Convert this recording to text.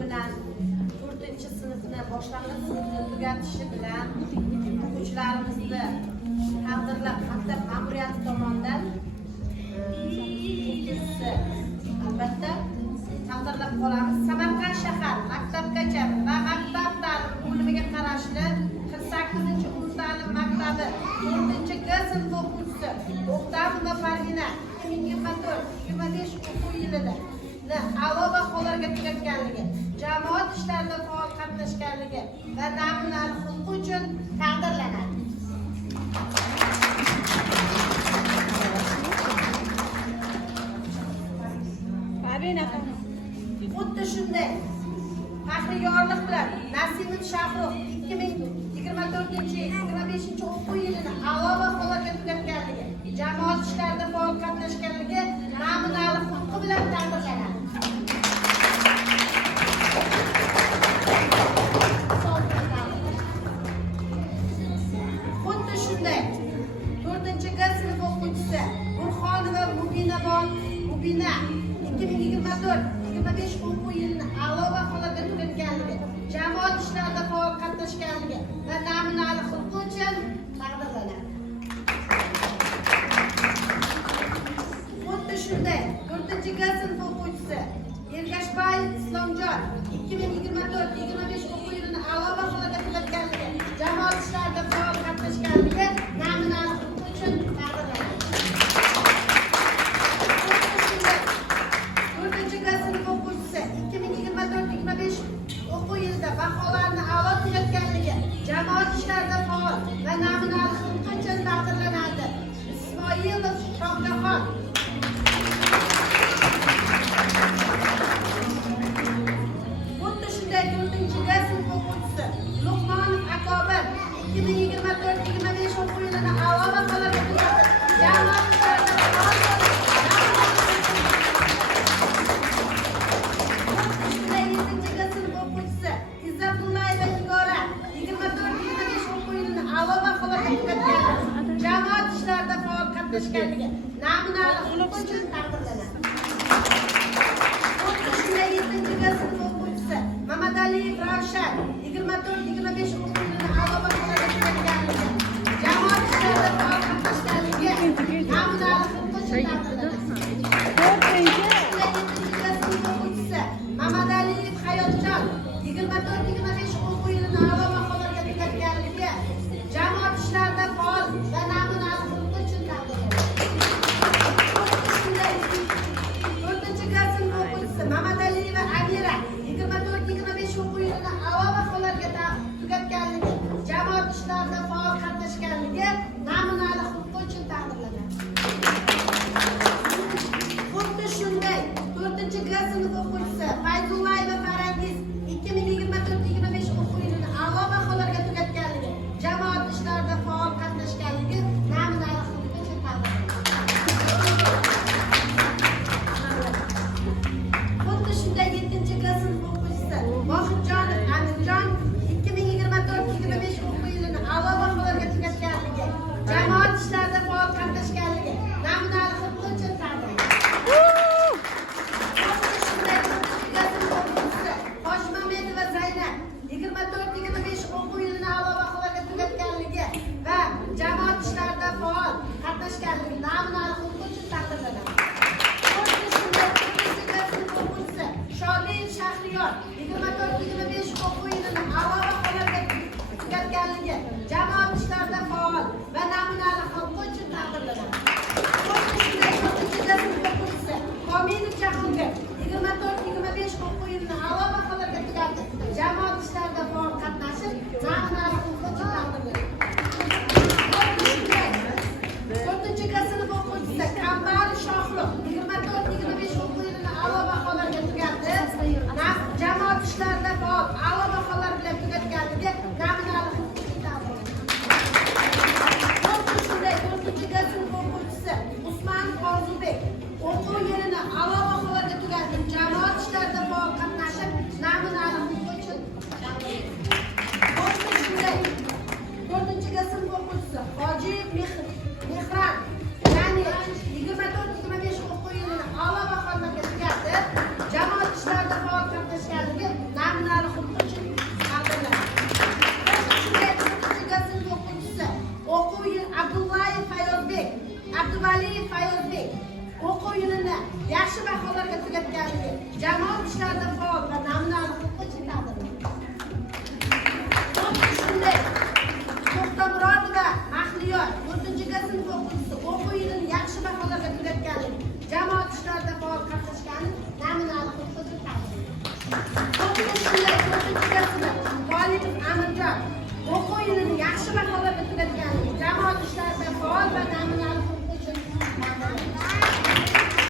bilan 4-sinfni boshlang'ich sinfni tugatishi bilan o'quvchilarimizni taqdirlab maktab ma'muriyati tomonidan albatta taqdirlab qolamiz. Samarqand shahar maktabgacha va maktab ta'lim bo'limiga qarashli 48-umum ta'lim maktabi 4-G sinf o'quvchisi O'qtamova Fargina 2024-25 o'quv yilida a'lo baholarga tugatganligi, jamoat ishlarida faol qatnashganligi va namunali xulqi uchun taqdirlanadi. Xuddi shunday faxriyorlik bilan Nasimov Shahrux 2024-25 o'quv yilini a'lo baholarga tugatganligi, jamoat ishlarida faol qatnashganligi, namunali xulqi bilan taqdirlanadi. Xuddi shunday 4-G sinf o'quvchisi Burxonova Mubina 2024-25 o'quv yilini a'lo baholarga tugatganligi, jamoat ishlarida faol qatnashganligi va namunali xulqi uchun taqdirlanadi. Xuddi shunday 4-G sinf o'quvchisi Ergashbayev Islomjon 2024-25 o'quv yilini a'lo baholarga tugatganligi, jamoat ishlarida faol qatnashganligi, namunali xulqi uchun taqdirlanadi. 4-G sinf o'quvchisi 2024-25 o'quv yilida baholarni a'lo tugatganligi, jamoat ishlarida faol va namunali xulqi uchun taqdirlanadi. Ismoilov Shohjahon xuddi shunday 4-G sinf o'quvchisi Luqmonov Akobir 2024-25 o'quv yilini a'lo baholarga tugatdi, jamoat ishlarida faol jamoat ishlarida faol qatnashganligi, namunali xulqi uchun taqdirlanadi. Xuddi shunday 7-G sinf o'quvchisi Mamadaliyev Ravshan 24-25 o'quv yilini a'lo baholarga tugatganligi, jamoat ishlarida faol qatnashganligi, namunali xulqi uchun taqdirlanadi. 4-G sinf o'quvchisi Mamadaliyev Hayotjon 24-25 o'quv yilini a'lo baholarga tugatganligi, jamoat ishlarida faol va namunali xulqi uchun taqdirlanadi. 4-G sinf o'quvchisi Mamataliyeva Amira 24-25 o'quv yilini a'lo baholarga tugatganligi, jamoat ishlarida faol qatnashganligi, namunali xulqi uchun taqdirlanadi. Xuddi shunday 4-G sinf o'quvchisi Fayzullayeva Farangiz 2024-25 o'quv yilini a'lo baholarga tugatganligi, jamoat ishlarida faol qatnashganligi, namunali xulqi uchun taqdirlanadi. Xuddi shunday 7-G sinf o'quvchisi Vohidjonov Amirjon 2024-25 o'quv yilini a'lo baholarga tugatganligi, jamoat ishlarida faol qatnashganligi, namunali xulqi uchun taqdirlanadi. Xuddi shunday 4-G sinf o'quvchisi Hoshimamedova Zaynab 24-25 o'quv yilini a'lo baholarga tugatganligi va jamoat ishlarida faol qatnashganligi, namunali xulqi uchun taqdirlanadi. Xuddi shunday 4-G sinf o'quvchisi Shodiyev Shahriyor